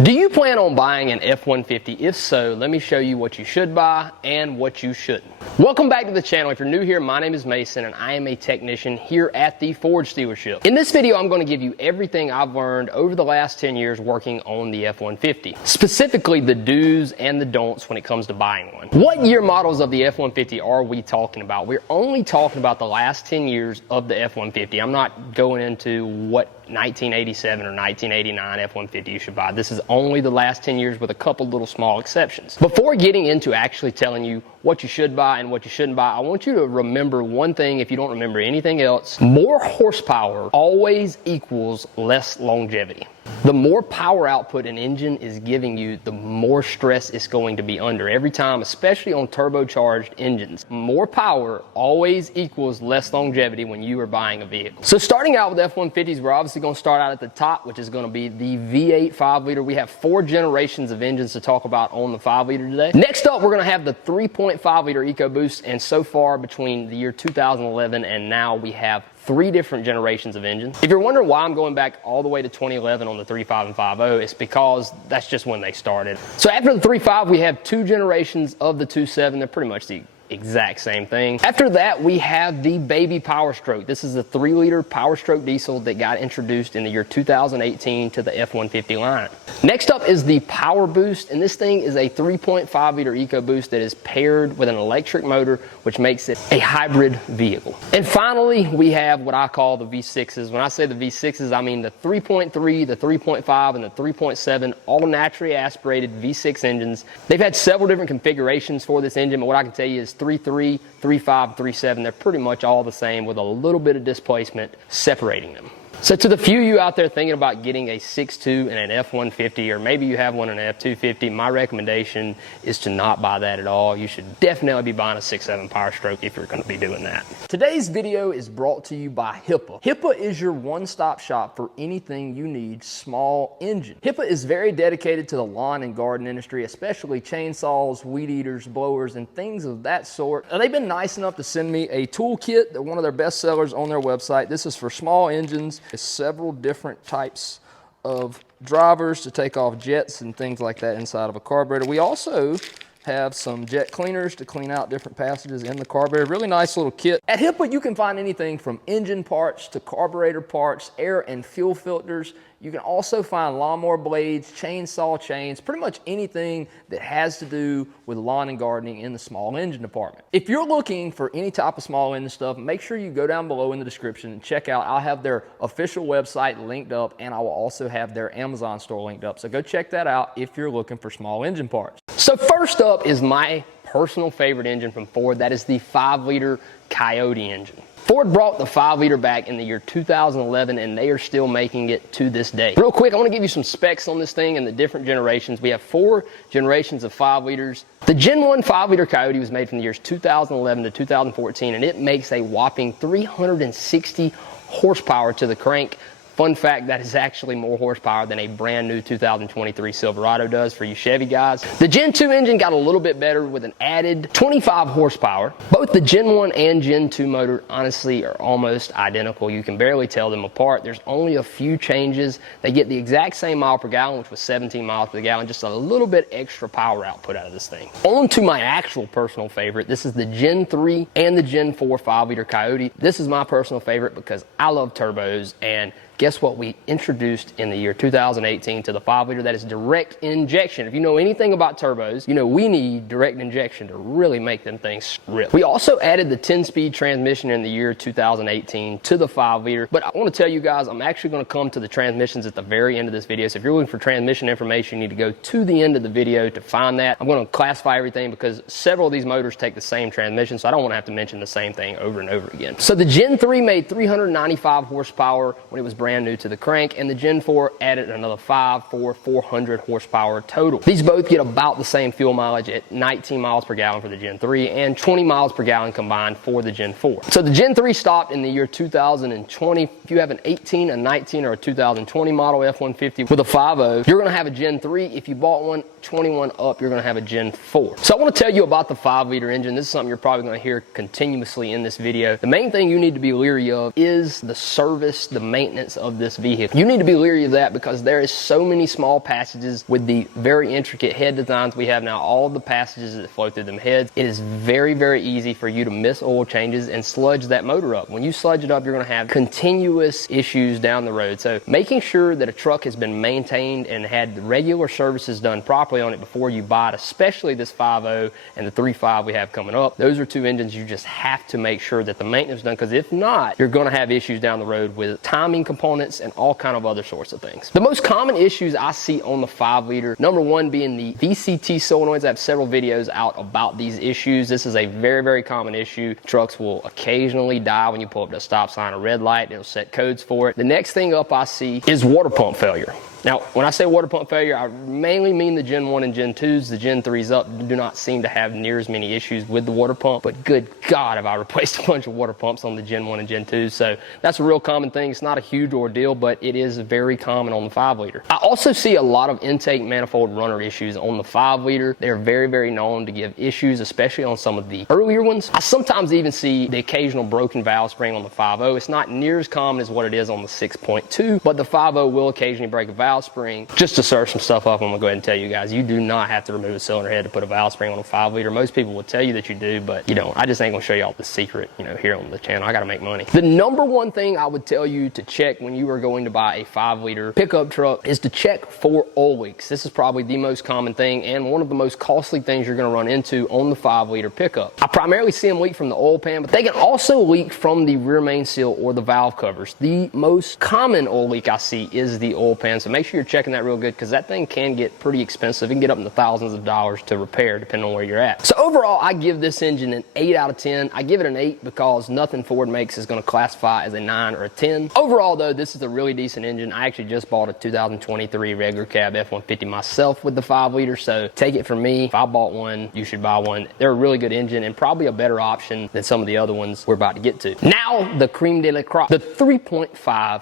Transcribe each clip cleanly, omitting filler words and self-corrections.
Do you plan on buying an F-150? If so, let me show you what you should buy and what you shouldn't. Welcome back to the channel. If you're new here, my name is Mason and I am a technician here at the Ford dealership. In this video, I'm going to give you everything I've learned over the last 10 years working on the F-150. Specifically, the do's and the don'ts when it comes to buying one. What year models of the F-150 are we talking about? We're only talking about the last 10 years of the F-150. I'm not going into what 1987 or 1989 F-150 you should buy. This is only the last 10 years with a couple little small exceptions. Before getting into actually telling you what you should buy and what you shouldn't buy, I want you to remember one thing if you don't remember anything else. More horsepower always equals less longevity. The more power output an engine is giving you, the more stress it's going to be under every time, especially on turbocharged engines. More power always equals less longevity when you are buying a vehicle. So starting out with F-150s, we're obviously going to start out at the top, which is going to be the V8 5-liter. We have 4 generations of engines to talk about on the 5-liter today. Next up, we're going to have the 3.5-liter EcoBoost, and so far between the year 2011 and now, we have 3 different generations of engines. If you're wondering why I'm going back all the way to 2011 on the 3.5 and 5.0, it's because that's just when they started. So after the 3.5, we have 2 generations of the 2.7. They're pretty much the exact same thing. After that, we have the baby PowerStroke. This is the 3-liter PowerStroke diesel that got introduced in the year 2018 to the F-150 line. Next up is the PowerBoost, and this thing is a 3.5-liter EcoBoost that is paired with an electric motor, which makes it a hybrid vehicle. And finally, we have what I call the V6s. When I say the V6s, I mean the 3.3, the 3.5, and the 3.7, all naturally aspirated V6 engines. They've had several different configurations for this engine, but what I can tell you is 3.3, 3.5, 3.7, they're pretty much all the same with a little bit of displacement separating them. So to the few of you out there thinking about getting a 6.2 and an F-150, or maybe you have one in an F-250, my recommendation is to not buy that at all. You should definitely be buying a 6.7 PowerStroke if you're going to be doing that. Today's video is brought to you by HIPA. HIPA is your one-stop shop for anything you need small engine. HIPA is very dedicated to the lawn and garden industry, especially chainsaws, weed eaters, blowers, and things of that sort. And they've been nice enough to send me a toolkit. They're one of their best sellers on their website. This is for small engines. It's several different types of drivers to take off jets and things like that inside of a carburetor. We also have some jet cleaners to clean out different passages in the carburetor. Really nice little kit. At HIPA, you can find anything from engine parts to carburetor parts, air and fuel filters. You can also find lawnmower blades, chainsaw chains, pretty much anything that has to do with lawn and gardening in the small engine department. If you're looking for any type of small engine stuff, make sure you go down below in the description and check out. I'll have their official website linked up, and I will also have their Amazon store linked up. So go check that out if you're looking for small engine parts. So first up is my personal favorite engine from Ford. That is the 5-liter Coyote engine. Ford brought the 5-liter back in the year 2011, and they are still making it to this day. Real quick, I want to give you some specs on this thing and the different generations. We have 4 generations of 5-liters. The Gen 1 5-liter Coyote was made from the years 2011 to 2014, and it makes a whopping 360 horsepower to the crank. Fun fact, that is actually more horsepower than a brand new 2023 Silverado does for you Chevy guys. The Gen 2 engine got a little bit better with an added 25 horsepower. Both the Gen 1 and Gen 2 motor honestly are almost identical. You can barely tell them apart. There's only a few changes. They get the exact same mile per gallon, which was 17 miles per gallon, just a little bit extra power output out of this thing. On to my actual personal favorite. This is the Gen 3 and the Gen 4 5-liter Coyote. This is my personal favorite because I love turbos, and guess what we introduced in the year 2018 to the 5-liter? That is direct injection. If you know anything about turbos, you know we need direct injection to really make them things rip. We also added the 10-speed transmission in the year 2018 to the 5-liter, but I want to tell you guys, I'm actually going to come to the transmissions at the very end of this video. So if you're looking for transmission information, you need to go to the end of the video to find that. I'm going to classify everything because several of these motors take the same transmission, so I don't want to have to mention the same thing over and over again. So the Gen 3 made 395 horsepower when it was brand new to the crank, and the Gen 4 added another 5 for 400 horsepower total. These both get about the same fuel mileage at 19 miles per gallon for the Gen 3 and 20 miles per gallon combined for the Gen 4. So the Gen 3 stopped in the year 2020. If you have an 18, a 19, or a 2020 model F-150 with a 5.0, you're going to have a Gen 3. If you bought one 21 up, you're going to have a Gen 4. So I want to tell you about the 5-liter engine. This is something you're probably going to hear continuously in this video. The main thing you need to be leery of is the service, the maintenance of this vehicle. You need to be leery of that because there is so many small passages with the very intricate head designs we have now, all the passages that flow through them heads. It is very, very easy for you to miss oil changes and sludge that motor up. When you sludge it up, you're going to have continuous issues down the road. So making sure that a truck has been maintained and had the regular services done properly on it before you buy it, especially this 5.0 and the 3.5 we have coming up. Those are two engines you just have to make sure that the maintenance is done, because if not, you're going to have issues down the road with timing components and all kind of other sorts of things. The most common issues I see on the 5-liter, number one being the VCT solenoids. I have several videos out about these issues. This is a very, very common issue. Trucks will occasionally die when you pull up to a stop sign or red light. It'll set codes for it. The next thing up I see is water pump failure. Now, when I say water pump failure, I mainly mean the Gen 1 and Gen 2s. The Gen 3s up do not seem to have near as many issues with the water pump, but good God, have I replaced a bunch of water pumps on the Gen 1 and Gen 2s. So that's a real common thing. It's not a huge ordeal, but it is very common on the 5-liter. I also see a lot of intake manifold runner issues on the 5-liter. They're very, very known to give issues, especially on some of the earlier ones. I sometimes even see the occasional broken valve spring on the 5.0. It's not near as common as what it is on the 6.2, but the 5.0 will occasionally break a valve spring. Just to search some stuff up, I'm gonna go ahead and tell you guys, you do not have to remove a cylinder head to put a valve spring on a 5-liter. Most people will tell you that you do, but you don't. I just ain't gonna show y'all the secret, here on the channel. I gotta make money. The number one thing I would tell you to check when you are going to buy a 5-liter pickup truck is to check for oil leaks. This is probably the most common thing and one of the most costly things you're gonna run into on the 5-liter pickup. I primarily see them leak from the oil pan, but they can also leak from the rear main seal or the valve covers. The most common oil leak I see is the oil pan, so make sure you're checking that real good, because that thing can get pretty expensive. It can get up into thousands of dollars to repair depending on where you're at. So overall, I give this engine an 8 out of 10. I give it an 8 because nothing Ford makes is going to classify as a 9 or a 10. Overall though, this is a really decent engine. I actually just bought a 2023 regular cab F-150 myself with the 5-liter, so take it from me. If I bought one, you should buy one. They're a really good engine and probably a better option than some of the other ones we're about to get to. Now, the cream de la crop, the 3.5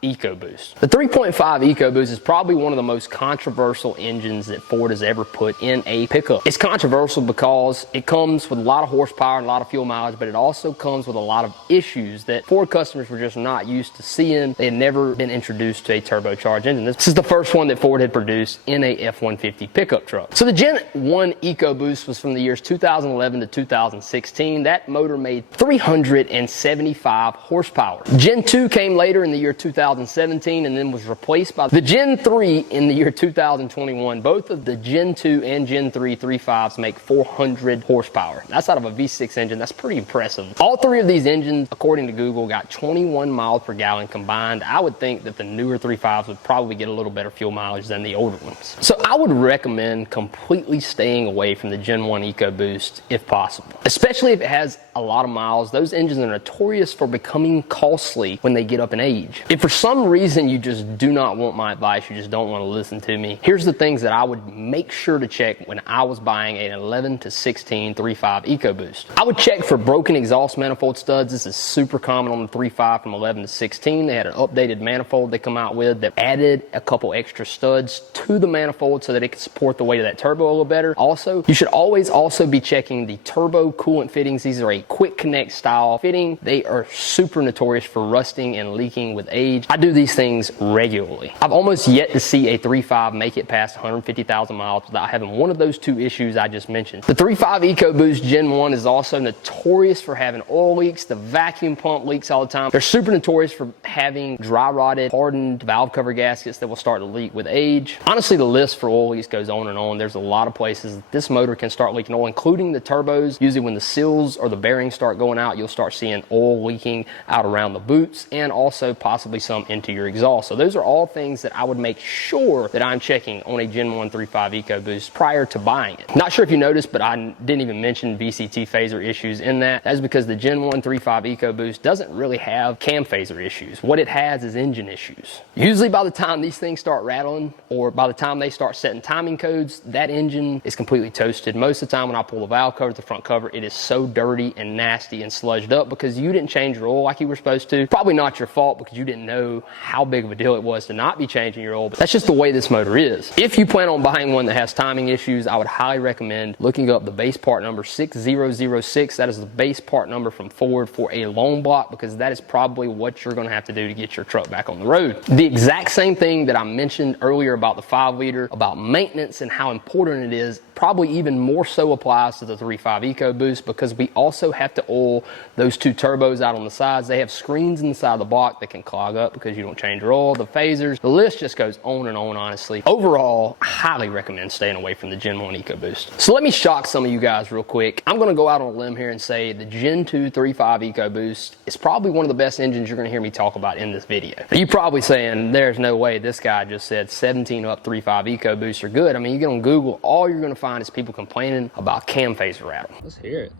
EcoBoost. The 3.5 EcoBoost is probably one of the most controversial engines that Ford has ever put in a pickup. It's controversial because it comes with a lot of horsepower and a lot of fuel mileage, but it also comes with a lot of issues that Ford customers were just not used to seeing. They had never been introduced to a turbocharged engine. This is the first one that Ford had produced in a F-150 pickup truck. So the Gen 1 EcoBoost was from the years 2011 to 2016. That motor made 375 horsepower. Gen 2 came later in the year 2017 and then was replaced by the Gen 3 in the year 2021. Both of the Gen 2 and Gen 3 3.5s make 400 horsepower. That's out of a V6 engine. That's pretty impressive. All three of these engines, according to Google, got 21 miles per gallon combined. I would think that the newer 3.5s would probably get a little better fuel mileage than the older ones. So I would recommend completely staying away from the Gen 1 EcoBoost if possible, especially if it has a lot of miles. Those engines are notorious for becoming costly when they get up in age. If for some reason you just do not want my advice, you just don't want to listen to me, here's the things that I would make sure to check when I was buying an 11 to 16 3.5 EcoBoost. I would check for broken exhaust manifold studs. This is super common on the 3.5 from 11 to 16. They had an updated manifold they come out with that added a couple extra studs to the manifold so that it could support the weight of that turbo a little better. Also, you should always also be checking the turbo coolant fittings. These are a quick connect style fitting. They are super notorious for rusting and leaking with age. I do these things regularly. I've almost yet to see a 3.5 make it past 150,000 miles without having one of those two issues I just mentioned. The 3.5 EcoBoost Gen 1 is also notorious for having oil leaks. The vacuum pump leaks all the time. They're super notorious for having dry rotted, hardened valve cover gaskets that will start to leak with age. Honestly, the list for oil leaks goes on and on. There's a lot of places this motor can start leaking oil, including the turbos. Usually when the seals or the bearings start going out, you'll start seeing oil leaking out around the boots and also possibly some into your exhaust. So those are all things that I would make sure that I'm checking on a Gen 1 3.5 EcoBoost prior to buying it. Not sure if you noticed, but I didn't even mention VCT phaser issues in that. That's because the Gen 1 3.5 EcoBoost doesn't really have cam phaser issues. What it has is engine issues. Usually by the time these things start rattling or by the time they start setting timing codes, that engine is completely toasted. Most of the time when I pull the valve cover to the front cover, it is so dirty and nasty and sludged up because you didn't change your oil like you were supposed to. Probably not your fault because you didn't know how big of a deal it was to not be changing your oil, That's just the way this motor is. If you plan on buying one that has timing issues, I would highly recommend looking up the base part number 6006. That is the base part number from Ford for a loan block, because that is probably what you're going to have to do to get your truck back on the road. The exact same thing that I mentioned earlier about the 5-liter, about maintenance and how important it is, probably even more so applies to the 3.5 EcoBoost, because we also have to oil those two turbos out on the sides. They have screens inside the block that can clog up because you don't change your oil, the phasers. The list just goes on and on, honestly. Overall, I highly recommend staying away from the Gen 1 EcoBoost. So let me shock some of you guys real quick. I'm going to go out on a limb here and say the Gen 2 3.5 EcoBoost is probably one of the best engines you're going to hear me talk about in this video. Now, you're probably saying, there's no way this guy just said 17 up 3.5 EcoBoosts are good. I mean, you get on Google, all you're going to find is people complaining about cam phaser rattle. Let's hear it.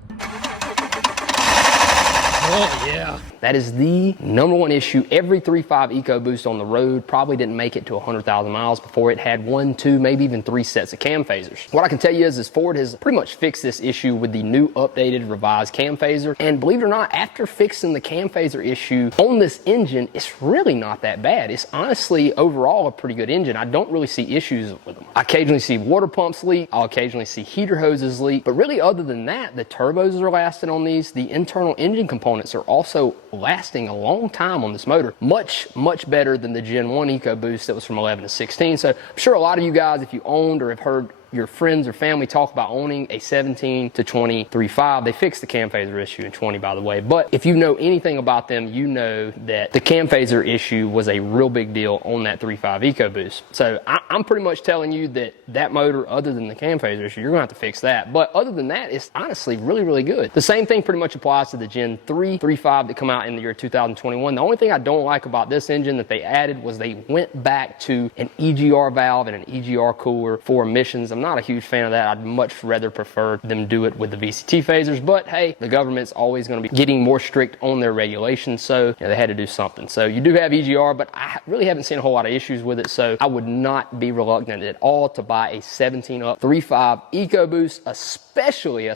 Oh yeah. That is the #1 issue. Every 3.5 EcoBoost on the road probably didn't make it to 100,000 miles before it had 1, 2, maybe even 3 sets of cam phasers. What I can tell you is Ford has pretty much fixed this issue with the new updated revised cam phaser. And believe it or not, after fixing the cam phaser issue on this engine, it's really not that bad. It's honestly overall a pretty good engine. I don't really see issues with them. I occasionally see water pumps leak. I'll occasionally see heater hoses leak. But really, other than that, the turbos are lasting on these. The internal engine components are also lasting a long time on this motor. Much better than the Gen 1 EcoBoost that was from 11 to 16. So I'm sure a lot of you guys, if you owned or have heard your friends or family talk about owning a 17 to 20 3.5, they fixed the cam phaser issue in 20, by the way. But if you know anything about them, you know that the cam phaser issue was a real big deal on that 3.5 EcoBoost. So I'm pretty much telling you that that motor, other than the cam phaser issue, you're gonna have to fix that. But other than that, it's honestly really good. The same thing pretty much applies to the Gen 3 3.5 that come out in the year 2021. The only thing I don't like about this engine that they added was they went back to an EGR valve and an EGR cooler for emissions. I'm not a huge fan of that. I'd much rather prefer them do it with the VCT phasers, but hey, the government's always going to be getting more strict on their regulations, so they had to do something. So you do have EGR, but I really haven't seen a whole lot of issues with it, so I would not be reluctant at all to buy a 17 up 3.5 EcoBoost, especially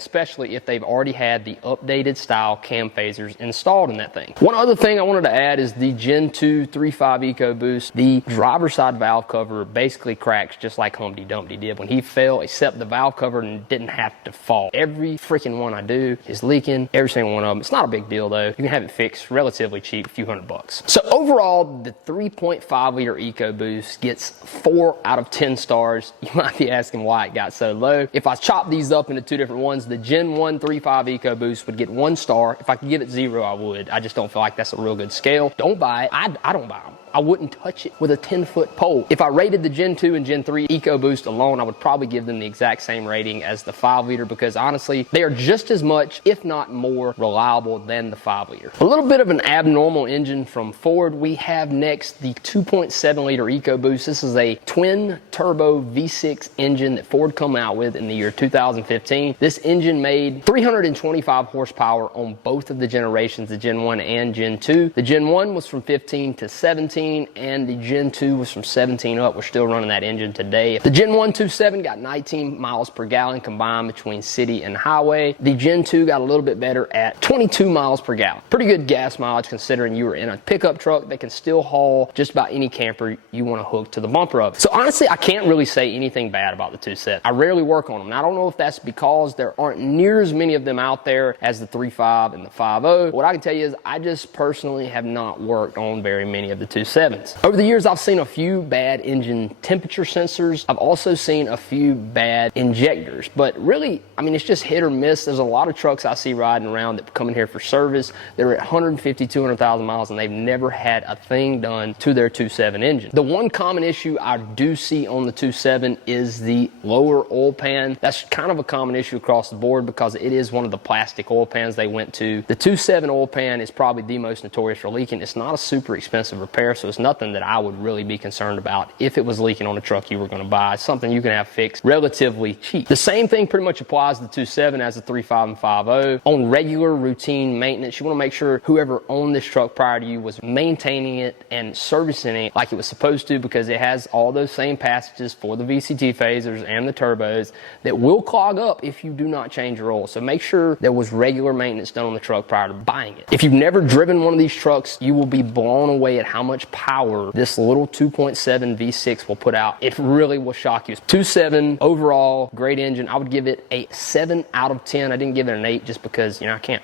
if they've already had the updated style cam phasers installed in that thing. One other thing I wanted to add is the Gen 2 3.5 EcoBoost. The driver's side valve cover basically cracks just like Humpty Dumpty did when he fell, except the valve cover didn't have to fall. Every freaking one I do is leaking, every single one of them. It's not a big deal though. You can have it fixed relatively cheap, a few $100. So overall, the 3.5 liter EcoBoost gets 4 out of 10 stars. You might be asking why it got so low. If I chop these up into two different ones, the Gen 1 3.5 EcoBoost would get 1 star. If I could give it 0, I would. I just don't feel like that's a real good scale. Don't buy it. I don't buy them. I wouldn't touch it with a 10-foot pole. If I rated the Gen 2 and Gen 3 EcoBoost alone, I would probably give them the exact same rating as the 5-liter, because honestly, they are just as much, if not more, reliable than the 5-liter. A little bit of an abnormal engine from Ford. We have next the 2.7-liter EcoBoost. This is a twin-turbo V6 engine that Ford come out with in the year 2015. This engine made 325 horsepower on both of the generations, the Gen 1 and Gen 2. The Gen 1 was from 15 to 17. And the Gen 2 was from 17 up. We're still running that engine today. The Gen 1 2.7 got 19 miles per gallon combined between city and highway. The Gen 2 got a little bit better at 22 miles per gallon. Pretty good gas mileage considering you were in a pickup truck that can still haul just about any camper you want to hook to the bumper of. So honestly, I can't really say anything bad about the 2.7. I rarely work on them. And I don't know if that's because there aren't near as many of them out there as the 3.5 and the 5.0. What I can tell you is I just personally have not worked on very many of the 2.7s. Over the years, I've seen a few bad engine temperature sensors. I've also seen a few bad injectors, but really, I mean, it's just hit or miss. There's a lot of trucks I see riding around that come in here for service. They're at 150, 200,000 miles, and they've never had a thing done to their 2.7 engine. The one common issue I do see on the 2.7 is the lower oil pan. That's kind of a common issue across the board because it is one of the plastic oil pans they went to. The 2.7 oil pan is probably the most notorious for leaking. It's not a super expensive repair, so it's nothing that I would really be concerned about if it was leaking on a truck you were going to buy. It's something you can have fixed relatively cheap. The same thing pretty much applies to the 2.7 as the 3.5 and 5.0. On regular routine maintenance, you want to make sure whoever owned this truck prior to you was maintaining it and servicing it like it was supposed to, because it has all those same passages for the VCT phasers and the turbos that will clog up if you do not change your oil. So make sure there was regular maintenance done on the truck prior to buying it. If you've never driven one of these trucks, you will be blown away at how much power this little 2.7 V6 will put out. It really will shock you. 2.7 overall, great engine. I would give it a 7 out of 10. I didn't give it an 8 just because, you know, I can't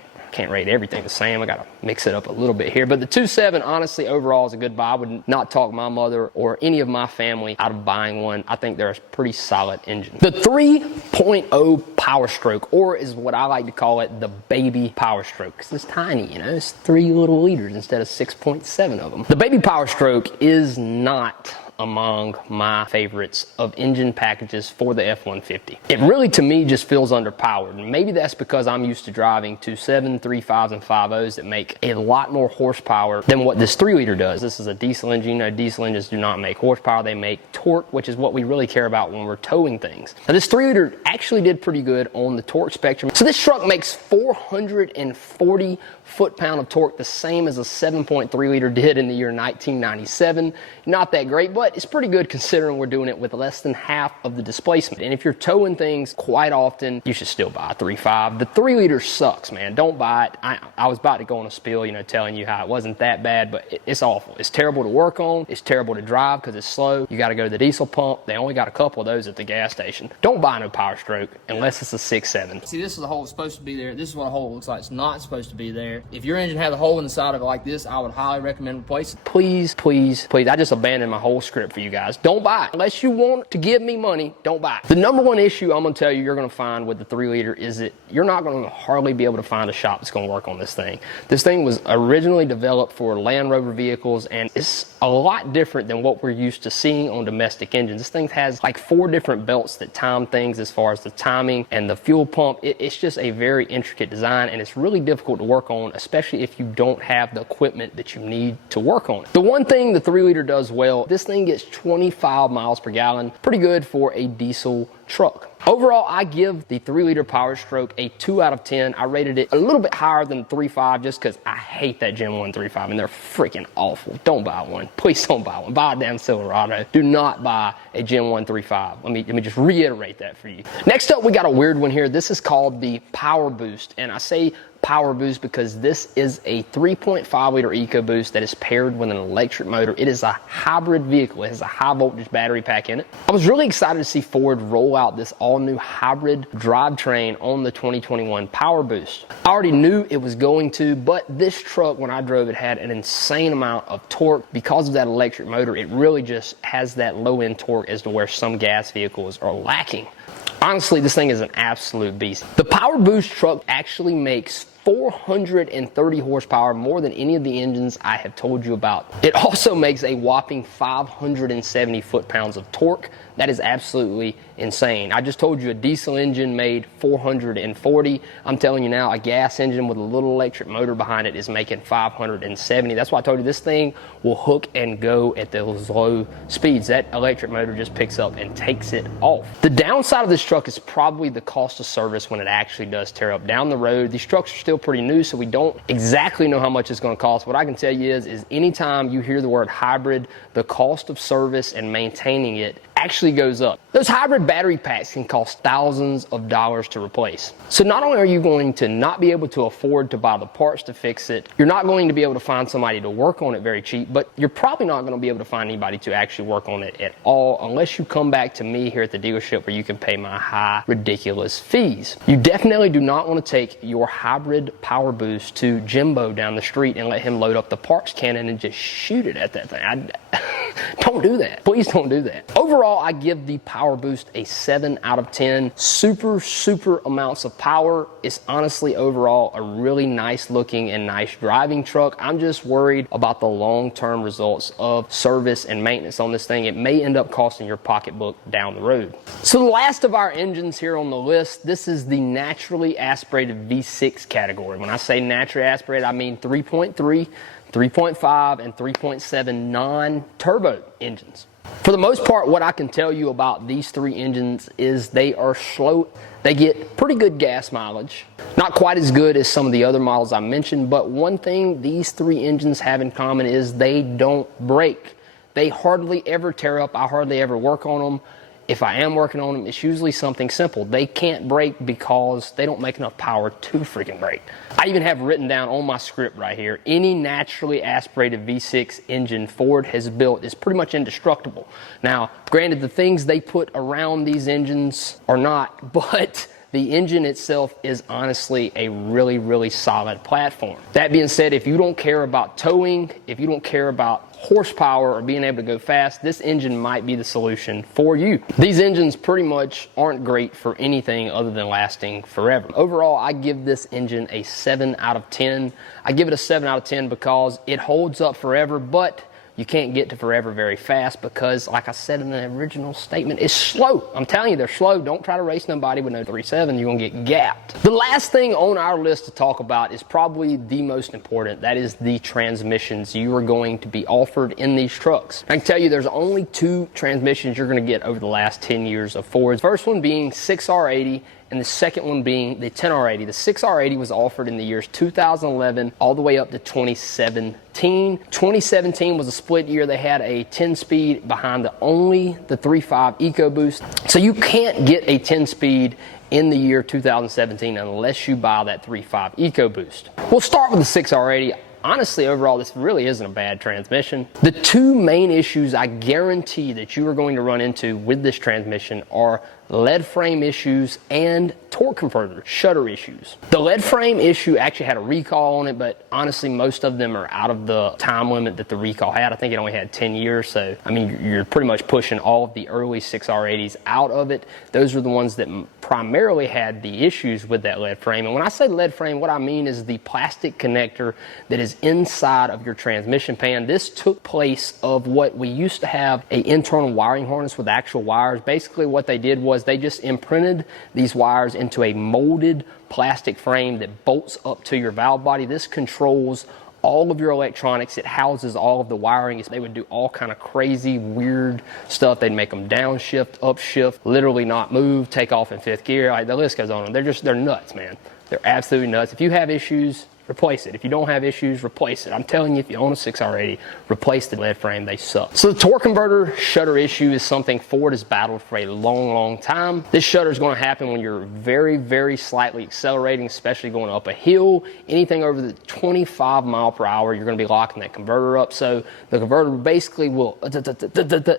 rate everything the same. I gotta mix it up a little bit here, but the 2.7 honestly overall is a good buy. I would not talk my mother or any of my family out of buying one. I think they're a pretty solid engine. The 3.0 PowerStroke, or is what I like to call it, the baby PowerStroke, because it's tiny, you know, it's 3 little liters instead of 6.7 of them. The baby PowerStroke is not among my favorites of engine packages for the F-150. It really, to me, just feels underpowered. And maybe that's because I'm used to driving 2.7, 3.5s, and 5.0s that make a lot more horsepower than what this 3-liter does. This is a diesel engine. You know, diesel engines do not make horsepower. They make torque, which is what we really care about when we're towing things. Now, this 3-liter actually did pretty good on the torque spectrum. So this truck makes 440 foot-pound of torque, the same as a 7.3-liter did in the year 1997. Not that great, but it's pretty good considering we're doing it with less than half of the displacement. And if you're towing things quite often, you should still buy a 3.5. The 3-liter sucks, man. Don't buy it. I was about to go on a spiel, you know, telling you how it wasn't that bad, but it's awful. It's terrible to work on. It's terrible to drive because it's slow. You got to go to the diesel pump. They only got a couple of those at the gas station. Don't buy no PowerStroke unless it's a 6.7. See, this is the hole that's supposed to be there. This is what a hole looks like. It's not supposed to be there. If your engine had a hole in the side of it like this, I would highly recommend replacing it. Please, please, please. I just abandoned my whole script for you guys. Don't buy it. Unless you want to give me money, don't buy it. The number one issue I'm going to tell you you're going to find with the 3-liter is that you're not going to hardly be able to find a shop that's going to work on this thing. This thing was originally developed for Land Rover vehicles, and it's a lot different than what we're used to seeing on domestic engines. This thing has like 4 different belts that time things as far as the timing and the fuel pump. It's just a very intricate design, and it's really difficult to work on, especially if you don't have the equipment that you need to work on it. The one thing the 3-liter does well, this thing gets 25 miles per gallon. Pretty good for a diesel truck. Overall, I give the 3-liter PowerStroke a 2 out of 10. I rated it a little bit higher than 3.5 just because I hate that Gen 1 3.5 and they're freaking awful. Don't buy one. Please don't buy one. Buy a damn Silverado. Do not buy a Gen 1 3.5. Let me just reiterate that for you. Next up, we got a weird one here. This is called the PowerBoost, and I say PowerBoost because this is a 3.5-liter EcoBoost that is paired with an electric motor. It is a hybrid vehicle. It has a high voltage battery pack in it. I was really excited to see Ford roll out this all-new hybrid drivetrain on the 2021 PowerBoost. I already knew it was going to, but this truck, when I drove it, had an insane amount of torque. Because of that electric motor, it really just has that low-end torque as to where some gas vehicles are lacking. Honestly, this thing is an absolute beast. The PowerBoost truck actually makes 430 horsepower, more than any of the engines I have told you about. It also makes a whopping 570 foot-pounds of torque. That is absolutely insane. I just told you a diesel engine made 440. I'm telling you now, a gas engine with a little electric motor behind it is making 570. That's why I told you this thing will hook and go at those low speeds. That electric motor just picks up and takes it off. The downside of this truck is probably the cost of service when it actually does tear up down the road. These trucks are still pretty new, so we don't exactly know how much it's going to cost. What I can tell you is anytime you hear the word hybrid, the cost of service and maintaining it actually goes up. Those hybrid battery packs can cost thousands of dollars to replace. So not only are you going to not be able to afford to buy the parts to fix it, you're not going to be able to find somebody to work on it very cheap, but you're probably not going to be able to find anybody to actually work on it at all unless you come back to me here at the dealership where you can pay my high, ridiculous fees. You definitely do not want to take your hybrid PowerBoost to Jimbo down the street and let him load up the parts cannon and just shoot it at that thing. Don't do that. Please don't do that. Overall, I give the PowerBoost a 7 out of 10. Super amounts of power. It's honestly overall a really nice looking and nice driving truck. I'm just worried about the long-term results of service and maintenance on this thing. It may end up costing your pocketbook down the road. So the last of our engines here on the list, this is the naturally aspirated V6 category. When I say naturally aspirated, I mean 3.3, 3.5, and 3.7 non-turbo engines. For the most part, what I can tell you about these 3 engines is they are slow. They get pretty good gas mileage. Not quite as good as some of the other models I mentioned, but one thing these 3 engines have in common is they don't break. They hardly ever tear up. I hardly ever work on them. if I am working on them, it's usually something simple. They can't break because they don't make enough power to freaking break. I even have written down on my script right here, any naturally aspirated V6 engine Ford has built is pretty much indestructible. Now, granted, the things they put around these engines are not, but the engine itself is honestly a really, really solid platform. That being said, if you don't care about towing, if you don't care about horsepower or being able to go fast, this engine might be the solution for you. These engines pretty much aren't great for anything other than lasting forever. Overall, I give this engine a 7 out of 10. I give it a 7 out of 10 because it holds up forever, but you can't get to forever very fast because, like I said in the original statement, it's slow. I'm telling you, they're slow. Don't try to race nobody with no 3.7. You're going to get gapped. The last thing on our list to talk about is probably the most important. That is the transmissions you are going to be offered in these trucks. I can tell you there's only 2 transmissions you're going to get over the last 10 years of Fords. First one being 6R80, and the second one being the 10R80. The 6R80 was offered in the years 2011 all the way up to 2017. 2017 was a split year. They had a 10-speed behind the 3.5 EcoBoost. So you can't get a 10-speed in the year 2017 unless you buy that 3.5 EcoBoost. We'll start with the 6R80. Honestly, overall, this really isn't a bad transmission. The 2 main issues I guarantee that you are going to run into with this transmission are lead frame issues and torque converter shutter issues. The lead frame issue actually had a recall on it, but honestly, most of them are out of the time limit that the recall had. I think it only had 10 years, so I mean, you're pretty much pushing all of the early 6R80s out of it. Those are the ones that primarily had the issues with that lead frame. And when I say lead frame, what I mean is the plastic connector that is inside of your transmission pan. This took place of what we used to have an internal wiring harness with actual wires. Basically, what they did was they just imprinted these wires into a molded plastic frame that bolts up to your valve body. This controls all of your electronics. It houses all of the wiring. They would do all kind of crazy, weird stuff. They'd make them downshift, upshift, literally not move, take off in 5th gear. Like, the list goes on. They're nuts, man. They're absolutely nuts. If you have issues, replace it. If you don't have issues, replace it. I'm telling you, if you own a 6R80, replace the lead frame. They suck. So the torque converter shutter issue is something Ford has battled for a long, long time. This shutter is going to happen when you're very, very slightly accelerating, especially going up a hill. Anything over the 25 mile per hour, you're going to be locking that converter up. So the converter basically will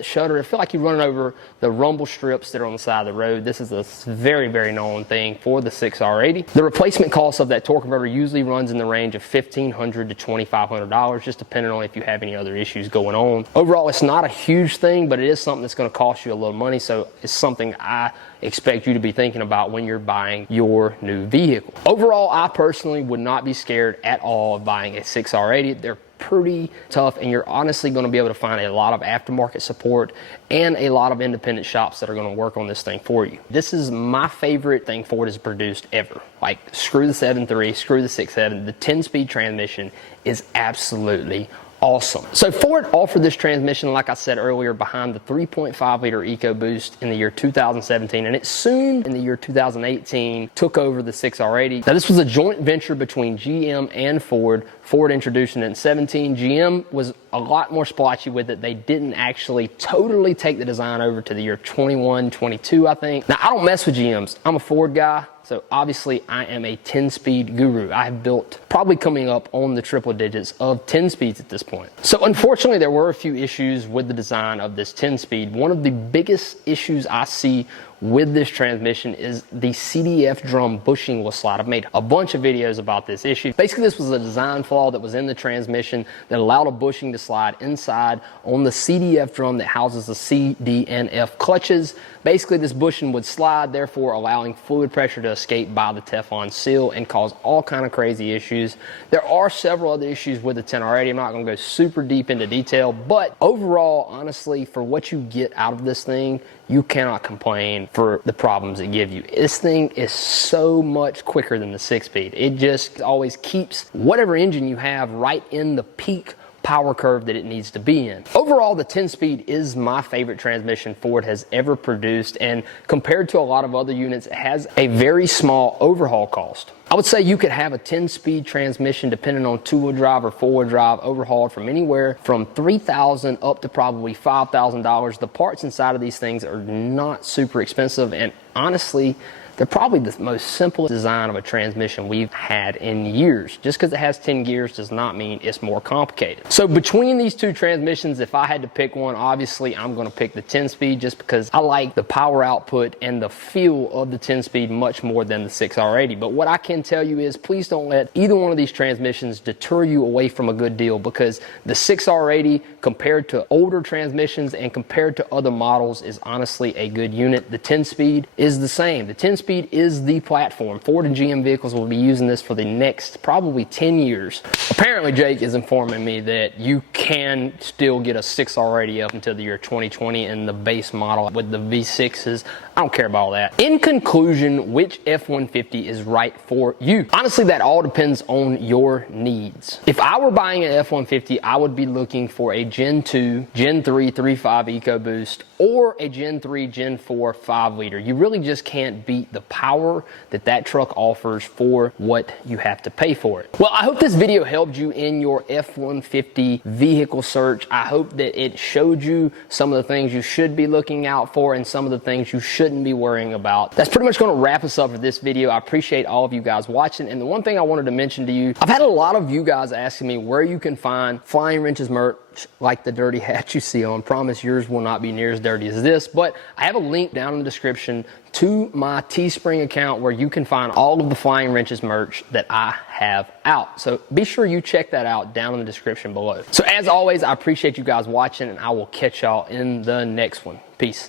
shutter. I feel like you're running over the rumble strips that are on the side of the road. This is a very, very known thing for the 6R80. The replacement cost of that torque converter usually runs in the range of $1,500 to $2,500, just depending on if you have any other issues going on. Overall, it's not a huge thing, but it is something that's going to cost you a little money, so it's something I expect you to be thinking about when you're buying your new vehicle. Overall, I personally would not be scared at all of buying a 6R80. They're pretty tough, and you're honestly going to be able to find a lot of aftermarket support and a lot of independent shops that are going to work on this thing for you. This is my favorite thing Ford has produced ever. Like, screw the 7.3, screw the 6.7, the 10-speed transmission is absolutely awesome. So Ford offered this transmission, like I said earlier, behind the 3.5 liter EcoBoost in the year 2017, and it soon in the year 2018 took over the 6R80. Now, this was a joint venture between GM and Ford. Ford introduced it in 17. GM was a lot more splotchy with it. They didn't actually totally take the design over to the year 21, 22, I think. Now, I don't mess with GMs. I'm a Ford guy. So obviously I am a 10-speed guru. I have built probably coming up on the triple digits of 10 speeds at this point. So unfortunately, there were a few issues with the design of this 10-speed. One of the biggest issues I see with this transmission is the CDF drum bushing will slide. I've made a bunch of videos about this issue. Basically, this was a design flaw that was in the transmission that allowed a bushing to slide inside on the CDF drum that houses the C, D, and F clutches. Basically, this bushing would slide, therefore allowing fluid pressure to escape by the Teflon seal and cause all kind of crazy issues. There are several other issues with the 10R80. I'm not going to go super deep into detail, but overall, honestly, for what you get out of this thing, you cannot complain for the problems it gives you. This thing is so much quicker than the 6-speed. It just always keeps whatever engine you have right in the peak power curve that it needs to be in. Overall, the 10-speed is my favorite transmission Ford has ever produced, and compared to a lot of other units, it has a very small overhaul cost. I would say you could have a 10-speed transmission, depending on two-wheel drive or four-wheel drive, overhauled from anywhere from $3,000 up to probably $5,000. The parts inside of these things are not super expensive, and honestly, they're probably the most simple design of a transmission we've had in years. Just because it has 10 gears does not mean it's more complicated. So between these two transmissions, if I had to pick one, obviously I'm going to pick the 10-speed just because I like the power output and the feel of the 10-speed much more than the 6R80. But what I can tell you is please don't let either one of these transmissions deter you away from a good deal, because the 6R80 compared to older transmissions and compared to other models is honestly a good unit. The 10-speed is the same. The 10-speed is the platform. Ford and GM vehicles will be using this for the next probably 10 years. Apparently Jake is informing me that you can still get a 6R80 up until the year 2020 in the base model with the V6s. I don't care about all that. In conclusion, which F-150 is right for you? Honestly, that all depends on your needs. If I were buying an F-150, I would be looking for a Gen 2, Gen 3, 3.5 EcoBoost, or a Gen 3, Gen 4 5-liter. You really just can't beat the power that that truck offers for what you have to pay for it. Well, I hope this video helped you in your F-150 vehicle search. I hope that it showed you some of the things you should be looking out for and some of the things you shouldn't be worrying about. That's pretty much going to wrap us up for this video. I appreciate all of you guys watching, and the one thing I wanted to mention to you, I've had a lot of you guys asking me where you can find Flying Wrenches merch like the dirty hat you see on. Promise yours will not be near as dirty as this, but I have a link down in the description to my Teespring account where you can find all of the Flying Wrenches merch that I have out. So be sure you check that out down in the description below. So as always, I appreciate you guys watching, and I will catch y'all in the next one. Peace.